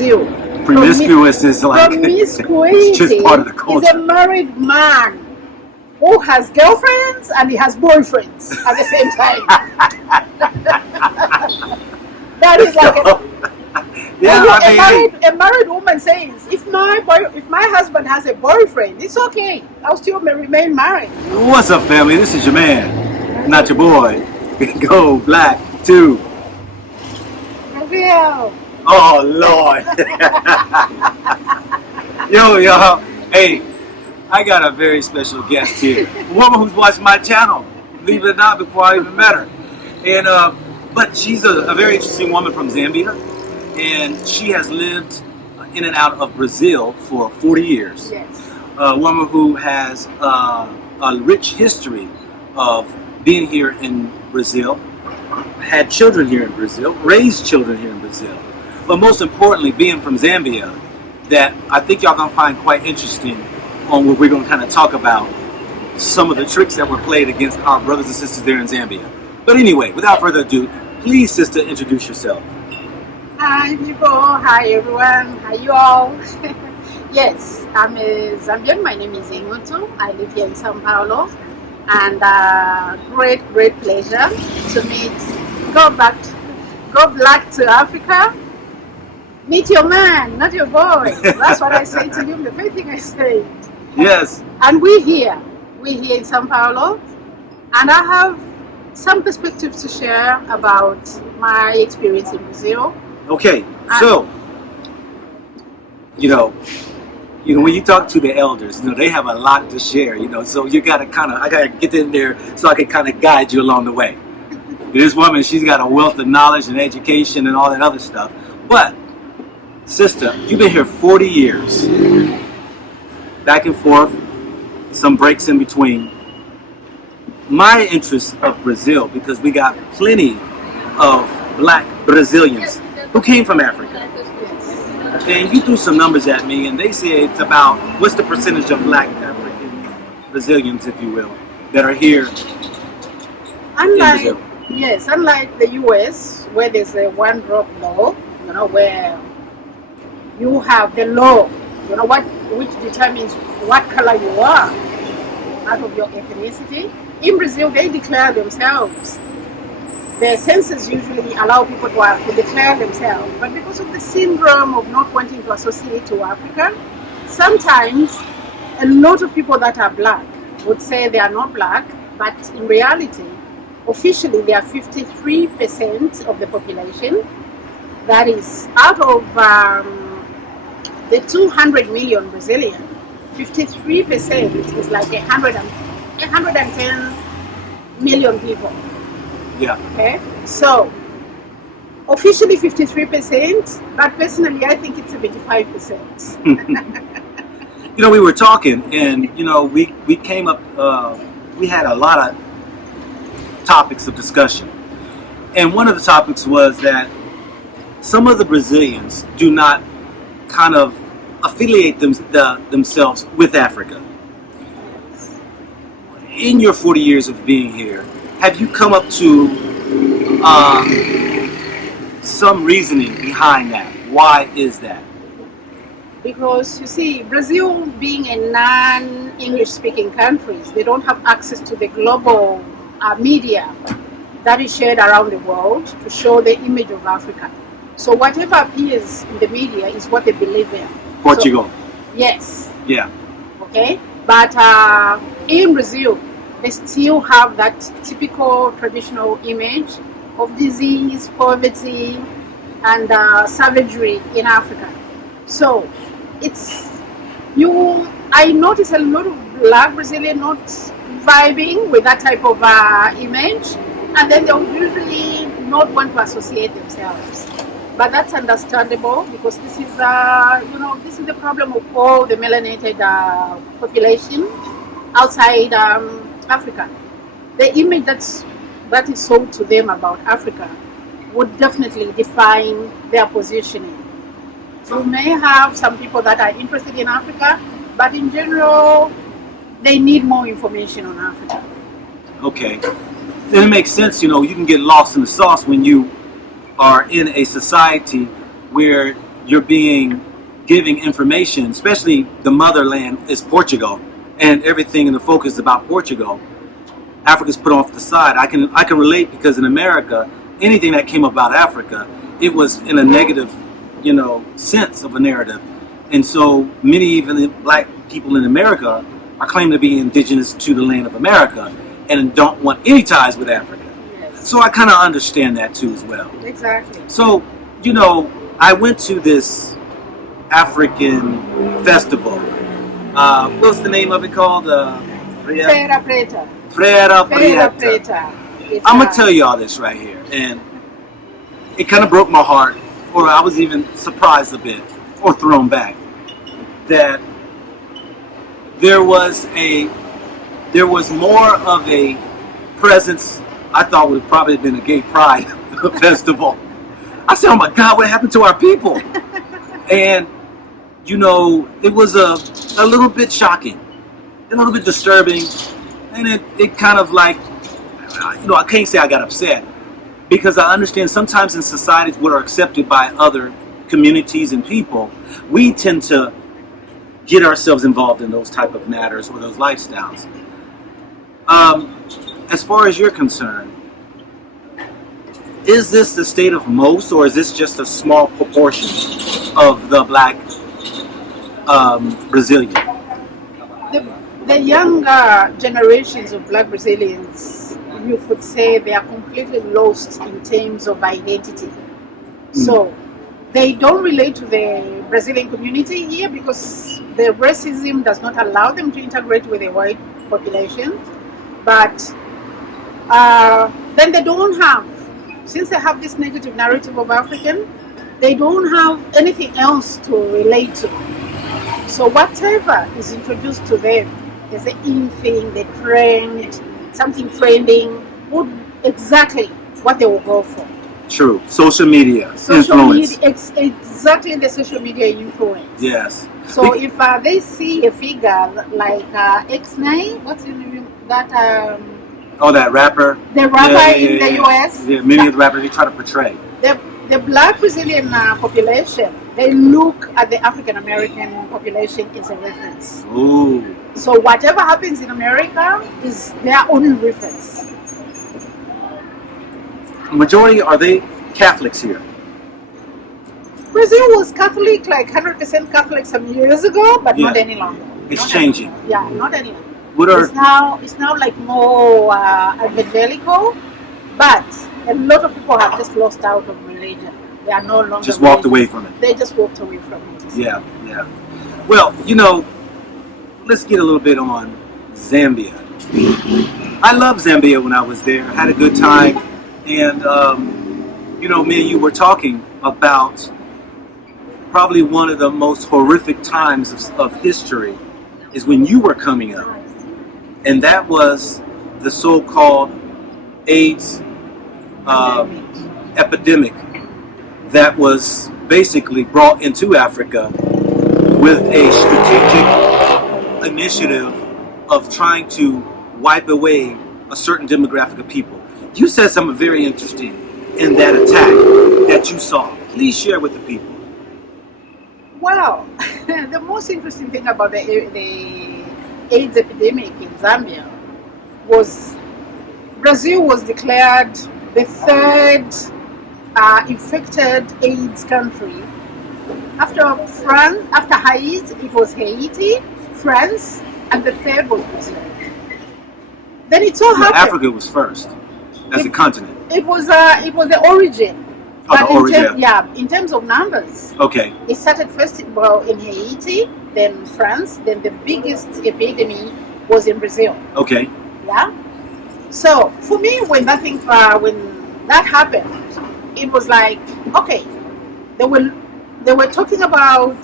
Brazil. Promiscuous is like Promiscuity it's just part of the culture. is a married man who has girlfriends and he has boyfriends at the same time. That is like a married woman says, if my husband has a boyfriend, it's okay. I'll still remain married. What's up, family? This is your man, not your boy. Go Black 2. Reveal. Oh Lord. Yo, hey, I got a very special guest here. A woman who's watched my channel, believe it or not, before I even met her. And but she's a very interesting woman from Zambia, and she has lived in and out of Brazil for 40 years. Yes. A woman who has a rich history of being here in Brazil, had children here in Brazil, raised children here in Brazil. But most importantly, being from Zambia, that I think y'all gonna find quite interesting on what we're gonna kind of talk about some of the tricks that were played against our brothers and sisters there in Zambia. But anyway, without further ado, please, sister, introduce yourself. Hi, people. Hi, everyone. Hi, you all. Yes, I'm a Zambian. My name is Wigginnsrealty. I live here in São Paulo. And great pleasure to go black to Africa. Meet your man, not your boy. That's what I say to him, the very thing I say. Yes. And we're here in São Paulo. And I have some perspectives to share about my experience in Brazil. Okay, so, you know, when you talk to the elders, they have a lot to share, so you gotta I gotta get in there so I can kind of guide you along the way. This woman, she's got a wealth of knowledge and education and all that other stuff. But, sister, you've been here 40 years. Back and forth, some breaks in between. My interest of Brazil, because we got plenty of black Brazilians who came from Africa. And you threw some numbers at me, and they said it's about, what's the percentage of black African Brazilians, if you will, that are here in Brazil? Yes, unlike the US, where there's a one-drop law, where you have the law, which determines what color you are out of your ethnicity. In Brazil, they declare themselves. The census usually allow people to declare themselves, but because of the syndrome of not wanting to associate to Africa, sometimes a lot of people that are black would say they are not black, but in reality, officially they are 53% of the population. That is, out of the 200 million Brazilian, 53% is like 110 million people. Yeah. Okay. So officially 53%, but personally I think it's 75%. We were talking, and we came up. We had a lot of topics of discussion, and one of the topics was that some of the Brazilians do not kind of affiliate themselves with Africa. In your 40 years of being here, have you come up to some reasoning behind that? Why is that? Because you see, Brazil being a non-English speaking country, they don't have access to the global media that is shared around the world to show the image of Africa. So whatever appears in the media is what they believe in. Portugal. So, yes. Yeah. Okay. But in Brazil, they still have that typical traditional image of disease, poverty, and savagery in Africa. So I notice a lot of black Brazilians not vibing with that type of image, and then they'll usually not want to associate themselves. But that's understandable, because this is this is the problem of all the melanated population outside Africa. The image that is sold to them about Africa would definitely define their positioning. You may have some people that are interested in Africa, but in general, they need more information on Africa. Okay. Then it makes sense, you can get lost in the sauce when you are in a society where you're being giving information, especially the motherland is Portugal, and everything in the focus is about Portugal. Africa's put off the side. I can relate because in America, anything that came about Africa, it was in a negative, sense of a narrative. And so many even the black people in America are claiming to be indigenous to the land of America and don't want any ties with Africa. Yes. So I kind of understand that too as well. Exactly. So, I went to this African festival. What's the name of it called? Feira Preta. Feira Feira Preta. Preta. I'm gonna tell you all this right here, and it kind of broke my heart, or I was even surprised a bit, or thrown back, that there was more of a presence. I thought would have probably been a gay pride festival. I said, "Oh my God, what happened to our people?" And it was a little bit shocking, a little bit disturbing, and it kind of like, I can't say I got upset, because I understand sometimes in societies what are accepted by other communities and people, we tend to get ourselves involved in those type of matters or those lifestyles. As far as you're concerned, is this the state of most, or is this just a small proportion of the black Brazilian? The younger generations of black Brazilians, you could say they are completely lost in terms of identity. So they don't relate to the Brazilian community here because the racism does not allow them to integrate with the white population. But then they don't have, since they have this negative narrative of African, they don't have anything else to relate to. So whatever is introduced to them as the in thing, the trend, something trending, would exactly what they will go for. True. Social media influence. It's exactly the social media influence. Yes. So if they see a figure like X9, what's the name? That that rapper. The rapper in the US. Yeah, many of the rappers they try to portray. The black Brazilian population, they look at the African American population as a reference. Ooh. So whatever happens in America is their only reference. Majority, are they Catholics here? Brazil was Catholic, like 100% Catholic some years ago, but not any longer. It's changing. Not any longer. It's now like more evangelical, but a lot of people have just lost out of religion. They are no longer just walked away from it. They just walked away from it. Yeah. Well, let's get a little bit on Zambia. I loved Zambia when I was there. I had a good time. And, me and you were talking about probably one of the most horrific times of history is when you were coming up. And that was the so-called AIDS epidemic that was basically brought into Africa with a strategic initiative of trying to wipe away a certain demographic of people. You said something very interesting in that attack that you saw. Please share with the people. Well, the most interesting thing about the AIDS epidemic in Zambia was Brazil was declared the third infected AIDS country. After France, after Haiti, it was Haiti, France, and the third was Brazil. Then it so happened. Africa was first as a continent. It was the origin. In terms of numbers. Okay. It started first in Haiti, then France, then the biggest epidemic was in Brazil. Okay. Yeah. So for me, when that happened, it was like, okay, they were talking about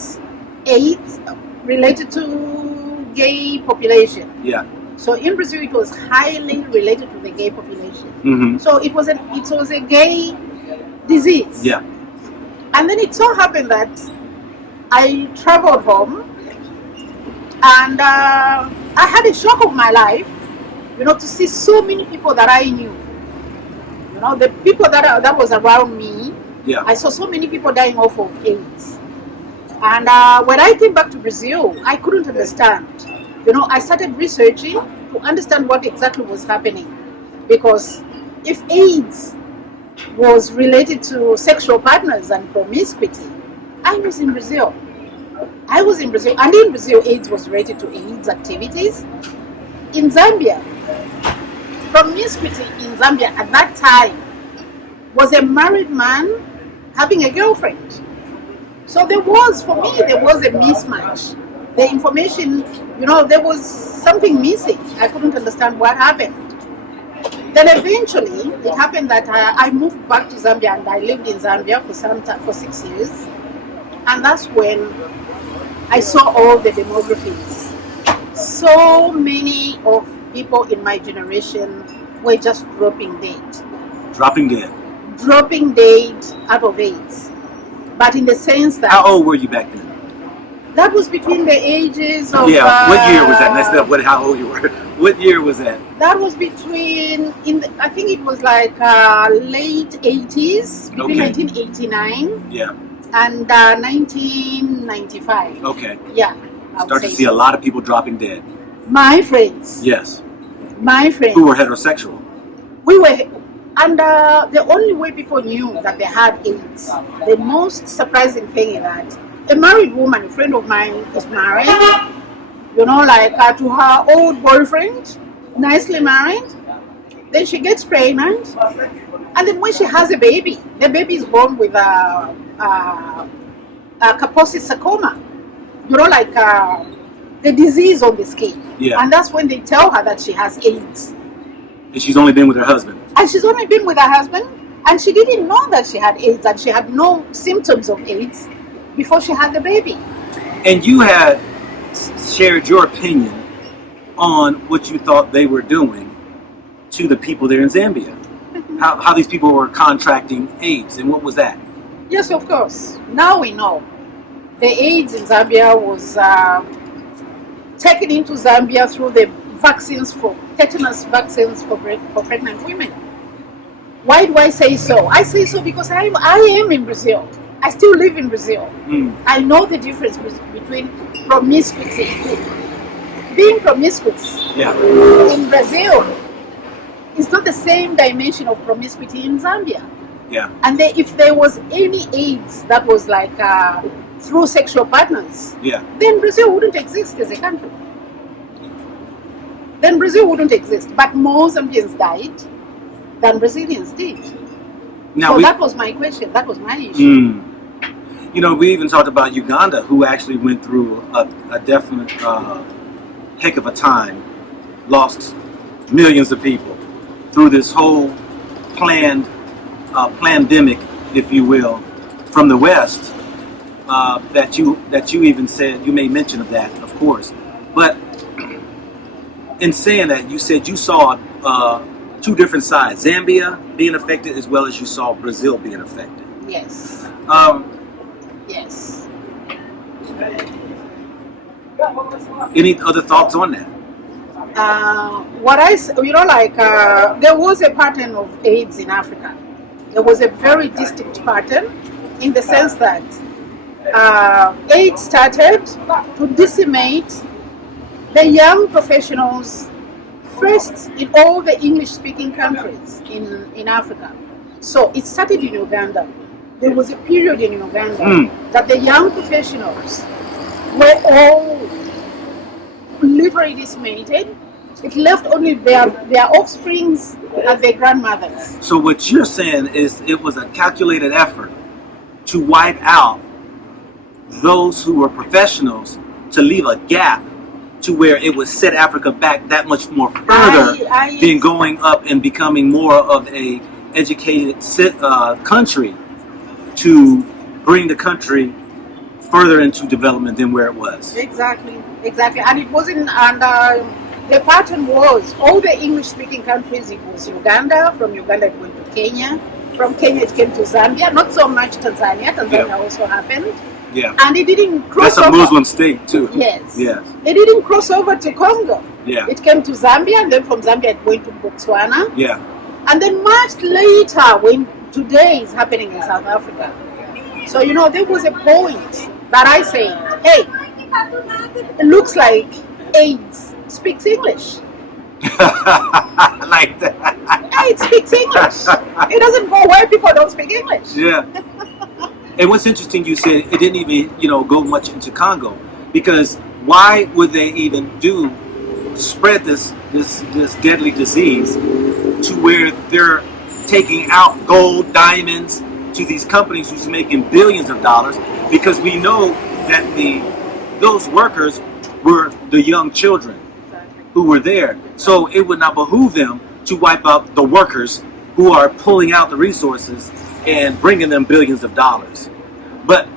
AIDS related to gay population. Yeah. So in Brazil, it was highly related to the gay population. Mm-hmm. So it was a gay disease. Yeah. And then it so happened that I traveled home, and I had a shock of my life, to see so many people that I knew. The people that was around me. Yeah. I saw so many people dying off of AIDS. And when I came back to Brazil, I couldn't understand. I started researching to understand what exactly was happening. Because if AIDS was related to sexual partners and promiscuity, I was in Brazil. And in Brazil, AIDS was related to AIDS activities. In Zambia, promiscuity in Zambia at that time was a married man having a girlfriend. So there was a mismatch. The information, there was something missing. I couldn't understand what happened. Then eventually, it happened that I moved back to Zambia, and I lived in Zambia for 6 years. And that's when I saw all the demographics. So many of people in my generation were just dropping dead. Dropping dead Out of AIDS. But in the sense that... How old were you back then? That was between the ages of... Yeah, what year was that? That's not how old you were. What year was that? That was between... I think it was like late 80s, between 1989 and 1995. Okay. Yeah. Start to see a lot of people dropping dead. My friends. Yes. My friends. Who were heterosexual. We were... And the only way people knew that they had AIDS, the most surprising thing is that a married woman, a friend of mine, is married, to her old boyfriend, nicely married. Then she gets pregnant, and then when she has a baby, the baby is born with a Kaposi sarcoma, the disease on the skin. Yeah. And that's when they tell her that she has AIDS. And she's only been with her husband. And she's only been with her husband, and she didn't know that she had AIDS, and she had no symptoms of AIDS before she had the baby. And you had shared your opinion on what you thought they were doing to the people there in Zambia. How these people were contracting AIDS, and what was that? Yes, of course. Now we know. The AIDS in Zambia was taken into Zambia through the tetanus vaccines for pregnant women. Why do I say so? I say so because I am in Brazil. I still live in Brazil. I know the difference between promiscuity. Being promiscuous in Brazil is not the same dimension of promiscuity in Zambia. Yeah. And if there was any AIDS that was like through sexual partners, then Brazil wouldn't exist as a country. Then Brazil wouldn't exist. But more Zambians died than Brazilians did. So that was my question. That was my issue. We even talked about Uganda, who actually went through a definite heck of a time, lost millions of people through this whole pandemic, if you will, from the West. That you even said, you made mention of that, of course. But in saying that, you said you saw two different sides, Zambia being affected as well as you saw Brazil being affected. Yes. Yes. Any other thoughts on that? There was a pattern of AIDS in Africa. There was a very distinct pattern in the sense that AIDS started to decimate the young professionals first in all the English-speaking countries in Africa. So it started in Uganda. There was a period in Uganda that the young professionals were all literally decimated. It left only their offsprings and their grandmothers. So what you're saying is it was a calculated effort to wipe out those who were professionals, to leave a gap to where it would set Africa back that much more further than going up and becoming more of a educated country, to bring the country further into development than where it was. Exactly. And it wasn't, the pattern was all the English-speaking countries. It was Uganda. From Uganda it went to Kenya. From Kenya it came to Zambia. Not so much Tanzania. Tanzania also happened. Yeah. And it didn't cross over. That's a Muslim state too. Yes. Yes. It didn't cross over to Congo. Yeah. It came to Zambia, and then from Zambia it went to Botswana. Yeah. And then much later, when today is happening in South Africa. So, there was a point that I say, hey, it looks like AIDS speaks English. I like that. AIDS speaks English. It doesn't go where people don't speak English. Yeah. And what's interesting, you said it didn't even, go much into Congo, because why would they even spread this deadly disease to where they're taking out gold, diamonds to these companies who's making billions of dollars? Because we know that those workers were the young children who were there. So it would not behoove them to wipe out the workers who are pulling out the resources and bringing them billions of dollars. But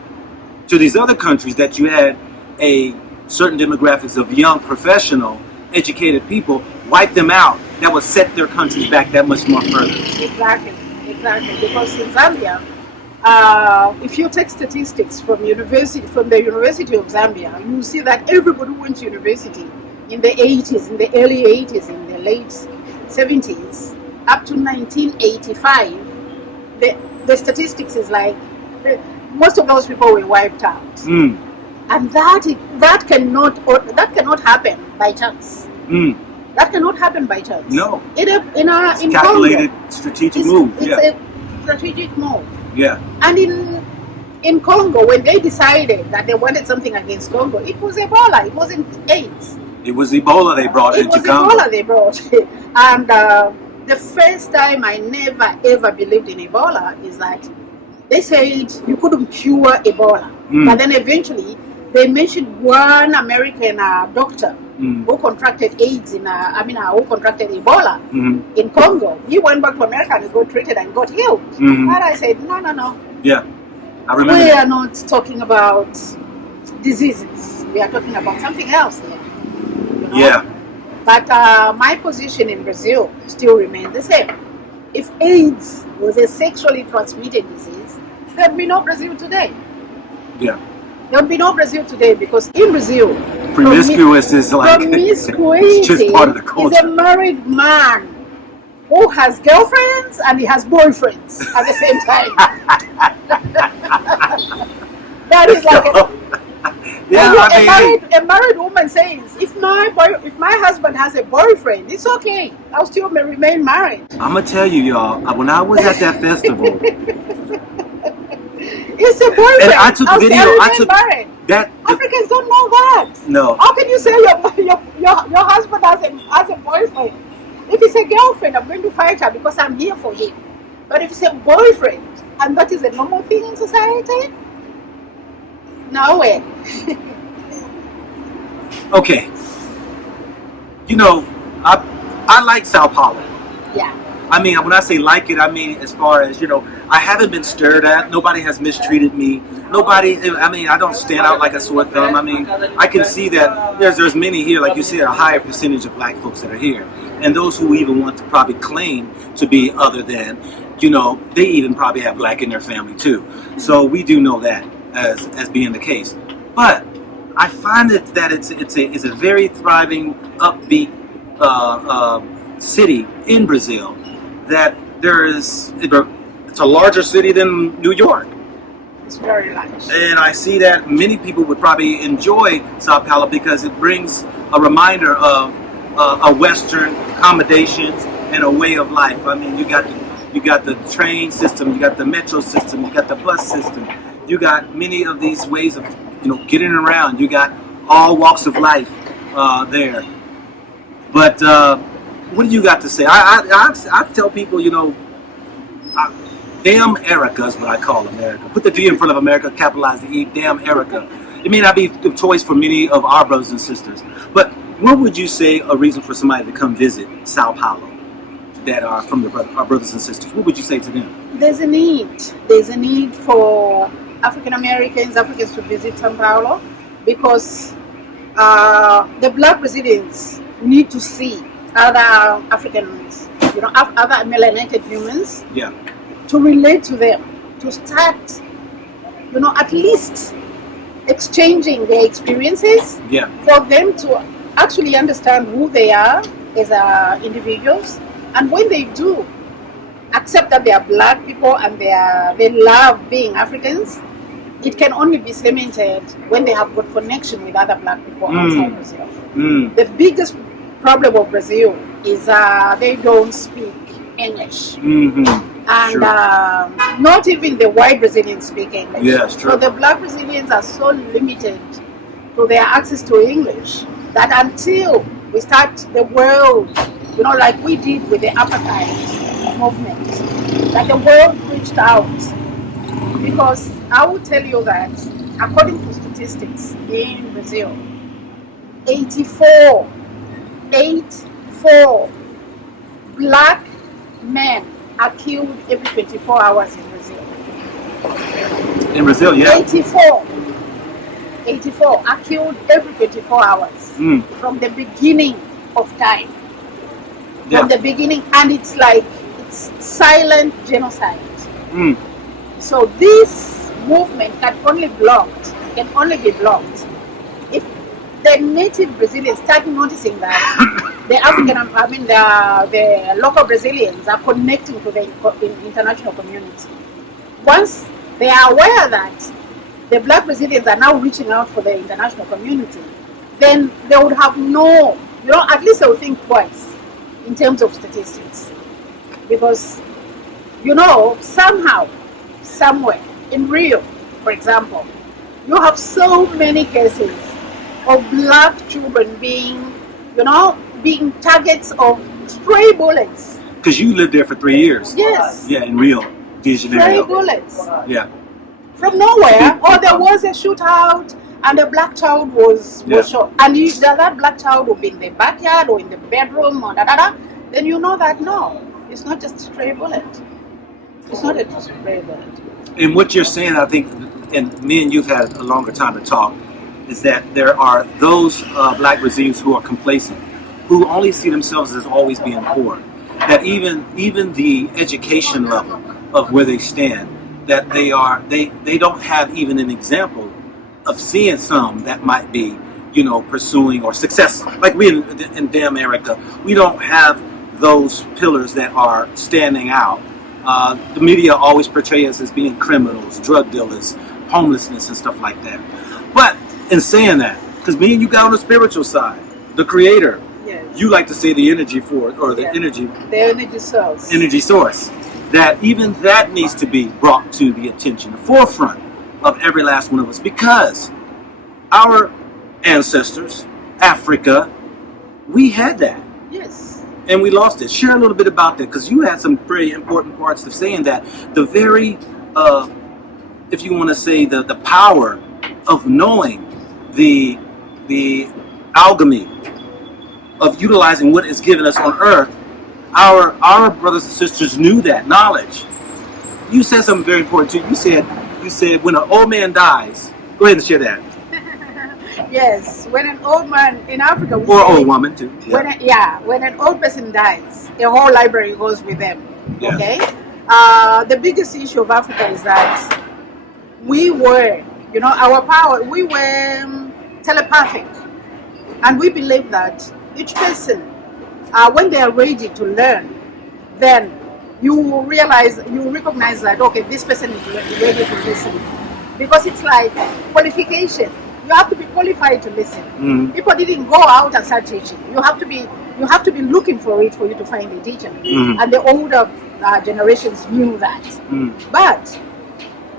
to these other countries that you had a certain demographics of young, professional, educated people, wipe them out, that would set their countries back that much more further. Exactly. Because in Zambia, if you take statistics from the University of Zambia, you will see that everybody who went to university in the 80s, in the early 80s, in the late 70s, up to 1985, the statistics is like most of those people were wiped out. And that cannot happen by chance. That cannot happen by chance. No. In calculated Congo, strategic move. It's a strategic move. Yeah. And in Congo, when they decided that they wanted something against Congo, it was Ebola. It wasn't AIDS. It was Ebola they brought into Congo. It was Ebola they brought. And the first time I never ever believed in Ebola is that they said you couldn't cure Ebola. But then eventually they mentioned one American doctor who contracted AIDS who contracted Ebola in Congo. He went back to America and got treated and got healed. And I said, no. Yeah, I remember. We are not talking about diseases. We are talking about something else here. Yeah. But my position in Brazil still remains the same. If AIDS was a sexually transmitted disease, there'd be no Brazil today. Yeah. There would be no Brazil today because in Brazil, promiscuous is like promiscuity it's just part of the culture. Is a married man who has girlfriends and he has boyfriends at the same time. That is like a married woman says, if my husband has a boyfriend, it's okay. I'll still remain married. I'm gonna tell you, y'all. When I was at that festival. It's a boyfriend. And I took video. That Africans don't know that. No. How can you say your husband has a boyfriend? If it's a girlfriend, I'm going to fight her because I'm here for him. But if it's a boyfriend, and that is a normal thing in society, no way. Okay. I like São Paulo. Yeah. I mean, when I say like it, I mean as far as, I haven't been stared at. Nobody has mistreated me. I don't stand out like a sore thumb. I mean, I can see that there's many here, like you said, a higher percentage of black folks that are here. And those who even want to probably claim to be other than, they even probably have black in their family too. So we do know that as being the case. But I find that it's a very thriving, upbeat city in Brazil. That it's a larger city than New York. It's very large. And I see that many people would probably enjoy Sao Paulo because it brings a reminder of a Western accommodations and a way of life. I mean, you got the train system, you got the metro system, you got the bus system, you got many of these ways of getting around. You got all walks of life there. But what do you got to say? I tell people, damn Erica is what I call America. Put the D in front of America, capitalize the E, damn Erica. It may not be the choice for many of our brothers and sisters, but what would you say a reason for somebody to come visit Sao Paulo that are from our brothers and sisters? What would you say to them? There's a need. There's a need for Africans to visit Sao Paulo because the black Brazilians need to see other Africans, other melanated humans, to relate to them, to start, at least exchanging their experiences, for them to actually understand who they are as individuals, and when they do accept that they are black people and they love being Africans, it can only be cemented when they have got connection with other black people outside Brazil. The biggest problem of Brazil is they don't speak English. And not even the white Brazilians speak English. Yes, true. So the black Brazilians are so limited to their access to English that until we start the world, like we did with the apartheid movement, that the world reached out. Because I will tell you that according to statistics in Brazil, 84 black men are killed every 24 hours in Brazil. In Brazil, yeah. 84 are killed every 24 hours from the beginning of time. Yeah. From the beginning, and it's silent genocide. So this movement can only be blocked if the native Brazilians start noticing that the local Brazilians are connecting to the international community. Once they are aware that the black Brazilians are now reaching out for the international community, then they would have at least they would think twice in terms of statistics. Because, somehow, somewhere, in Rio, for example, you have so many cases of black children being targets of stray bullets. Because you lived there for 3 years. Yes. Yeah, in Rio de Janeiro. Stray bullets. Yeah. From nowhere, or there was a shootout and a black child was shot. And that black child would be in the backyard or in the bedroom or then you know that no, it's not just a stray bullet. It's not just a stray bullet. And what you're saying, I think, and me and you've had a longer time to talk, is that there are those black Brazilians who are complacent, who only see themselves as always being poor. That even the education level of where they stand, that they don't have even an example of seeing some that might be, pursuing or success. Like we in damn America, we don't have those pillars that are standing out. The media always portray us as being criminals, drug dealers, homelessness, and stuff like that. But in saying that, because me and you got on the spiritual side, the Creator, you like to say the energy for it, or the energy source, that even that needs to be brought to the attention, the forefront of every last one of us, because our ancestors, Africa, we had that. Yes. And we lost it. Share a little bit about that, because you had some very important parts of saying that. The very, if you want to say the power of knowing the alchemy of utilizing what is given us on earth, our brothers and sisters knew that knowledge. You said something very important too. You said when an old man dies, go ahead and share that. Yes, when an old man in Africa, or old woman too. Yeah. When an old person dies, the whole library goes with them. Yes. Okay. The biggest issue of Africa is that we were, our power. We were telepathic, and we believe that each person, when they are ready to learn, then you recognize that this person is ready to listen, because it's like qualification. You have to be qualified to listen. People didn't go out and start teaching. You have to be looking for it for you to find a teacher. And the older generations knew that. But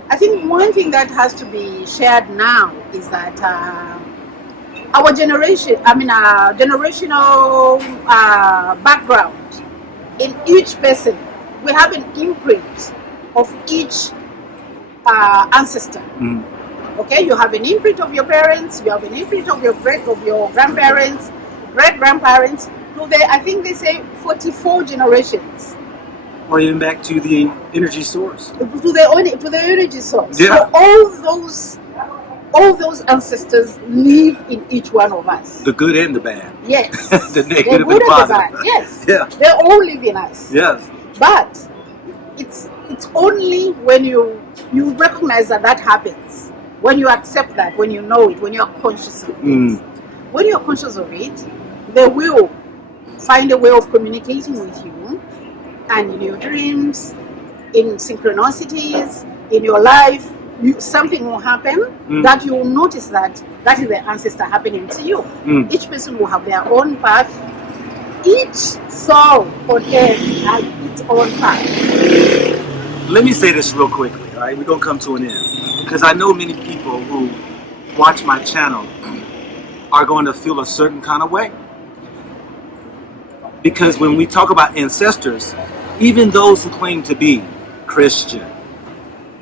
I think one thing that has to be shared now is that our generation, generational background in each person, we have an imprint of each ancestor. Okay, you have an imprint of your parents, you have an imprint of your grandparents, great-grandparents, I think they say 44 generations. Or even back to the energy source. To the energy source. Yeah. So all those ancestors live in each one of us. The good and the bad. Yes. The negative and the positive. Yes. Yeah. They all live in us. Yes. But it's only when you recognize that happens. When you accept that, when you know it, when you are conscious of it. When you are conscious of it, they will find a way of communicating with you, and in your dreams, in synchronicities, in your life, something will happen that you will notice that is the ancestor happening to you. Each person will have their own path. Each soul on earth has its own path. Let me say this real quickly, all right? We're going to come to an end. Because I know many people who watch my channel are going to feel a certain kind of way. Because when we talk about ancestors, even those who claim to be Christian,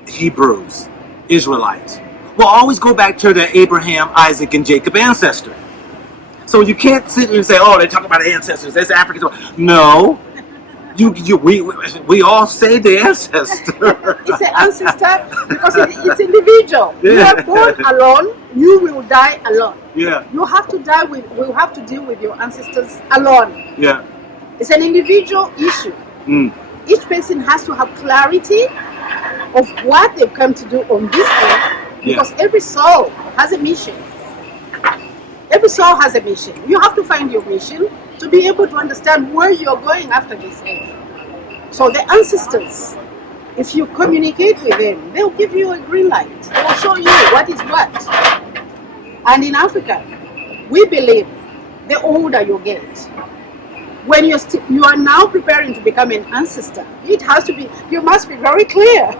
Hebrews, Israelites, will always go back to their Abraham, Isaac, and Jacob ancestor. So you can't sit here and say, oh, they're talking about ancestors, that's Africans. No. We all say the ancestor. It's an ancestor because it's individual. Yeah. You are born alone, you will die alone. Yeah. You have to will have to deal with your ancestors alone. Yeah. It's an individual issue. Each person has to have clarity of what they've come to do on this earth, because every soul has a mission. Every soul has a mission. You have to find your mission to be able to understand where you're going after this earth. So the ancestors, if you communicate with them, they'll give you a green light. They will show you what is what. And in Africa, we believe the older you get, when you are now preparing to become an ancestor, it has to be, you must be very clear.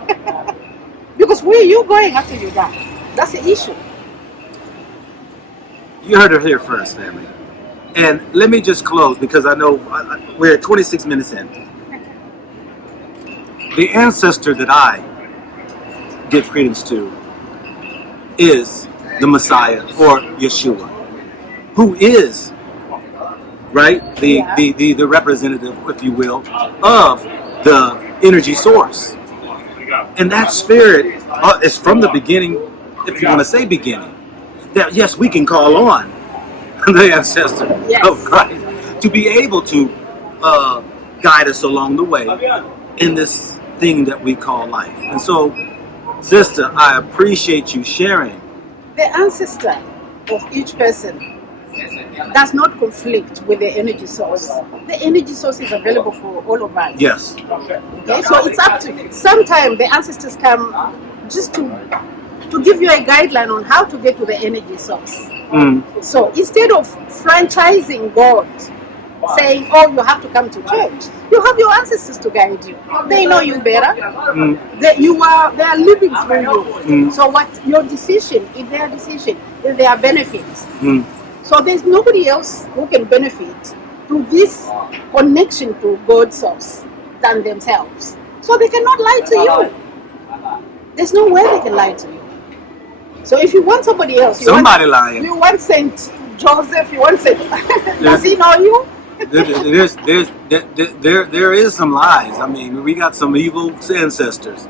Because where are you going after you die? That's the issue. You heard her here first, family. And let me just close, because I know we're 26 minutes in. The ancestor that I give credence to is the Messiah, or Yeshua, who is, right, the representative, if you will, of the energy source. And that spirit is from the beginning, if you want to say beginning, that yes, we can call on the ancestor of Christ to be able to guide us along the way in this thing that we call life. And so, sister, I appreciate you sharing. The ancestor of each person does not conflict with the energy source. The energy source is available for all of us. Yes. Okay, so it's up to you. Sometimes the ancestors come just to give you a guideline on how to get to the energy source. So instead of franchising God, saying, oh, you have to come to church, you have your ancestors to guide you. They know you better. They are living through you. So what your decision is their decision, is their benefits. So there's nobody else who can benefit to this connection to God's source than themselves. So they cannot lie to you. There's no way they can lie to you. So if you want somebody else, lying. You want Saint Joseph, you want Saint. Does he know you? There is some lies. I mean, we got some evil ancestors.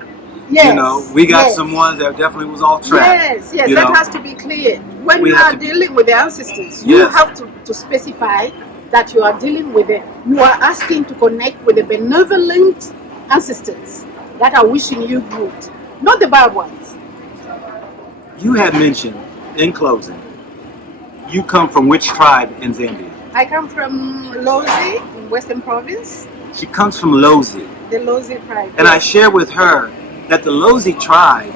Yes. You know, we got some ones that definitely was off track. Yes, that has to be clear. When you are dealing with the ancestors, you have to specify that you are dealing with it. You are asking to connect with the benevolent ancestors that are wishing you good, not the bad ones. You had mentioned, in closing, you come from which tribe in Zambia? I come from Lozi, in Western Province. She comes from Lozi. The Lozi tribe. And I share with her that the Lozi tribe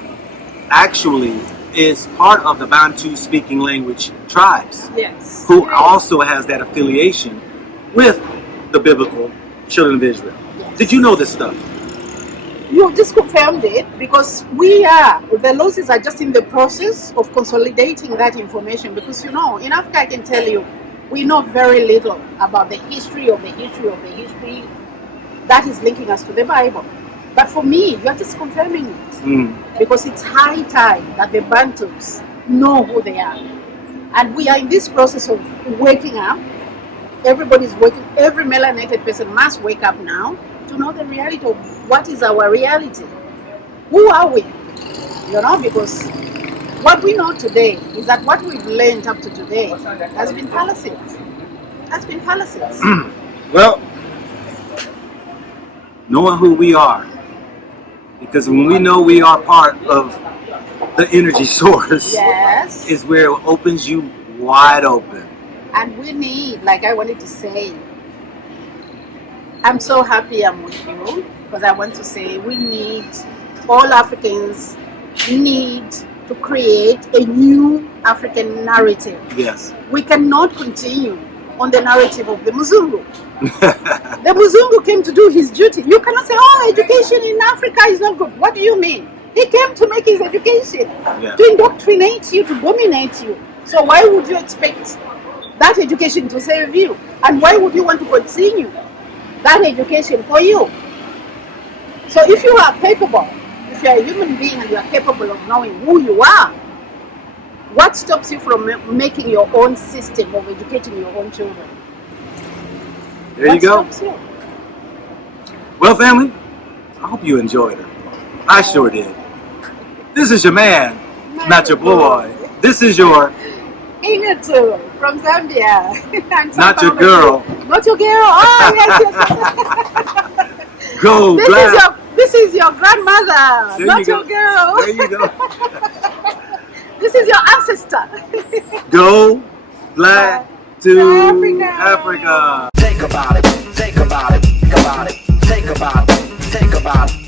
actually is part of the Bantu speaking language tribes. Yes. Who also has that affiliation with the biblical children of Israel. Yes. Did you know this stuff? You just confirmed it, because the Lozis are just in the process of consolidating that information, because in Africa, I can tell you, we know very little about the history of the history that is linking us to the Bible. But for me, you are just confirming it, because it's high time that the Bantus know who they are. And we are in this process of waking up. Everybody's waking, every melanated person must wake up now to know the reality of what is our reality. Who are we? Because what we know today is that what we've learned up to today has been fallacies. Well, knowing who we are, because when we know we are part of the energy source, is where it opens you wide open. And we need, like I wanted to say, I'm so happy I'm with you, because I want to say we need all Africans need to create a new African narrative. Yes. We cannot continue on the narrative of the Muzungu. The Muzungu came to do his duty. You cannot say, oh, education in Africa is not good. What do you mean? He came to make his education, to indoctrinate you, to dominate you. So why would you expect that education to save you? And why would you want to continue that education for you? So if you are capable, if you are a human being and you are capable of knowing who you are, what stops you from making your own system of educating your own children? There you go. Well, family, I hope you enjoyed it. I sure did. This is your man, not your boy. This is your Inatu from Zambia. not your girl. Not your girl. Oh, yes. Go black. This is your grandmother, There not you your go. girl. There you go. This is your ancestor. Go black to Africa. Africa. Think about it, think about it, think about it, think about it, think about it.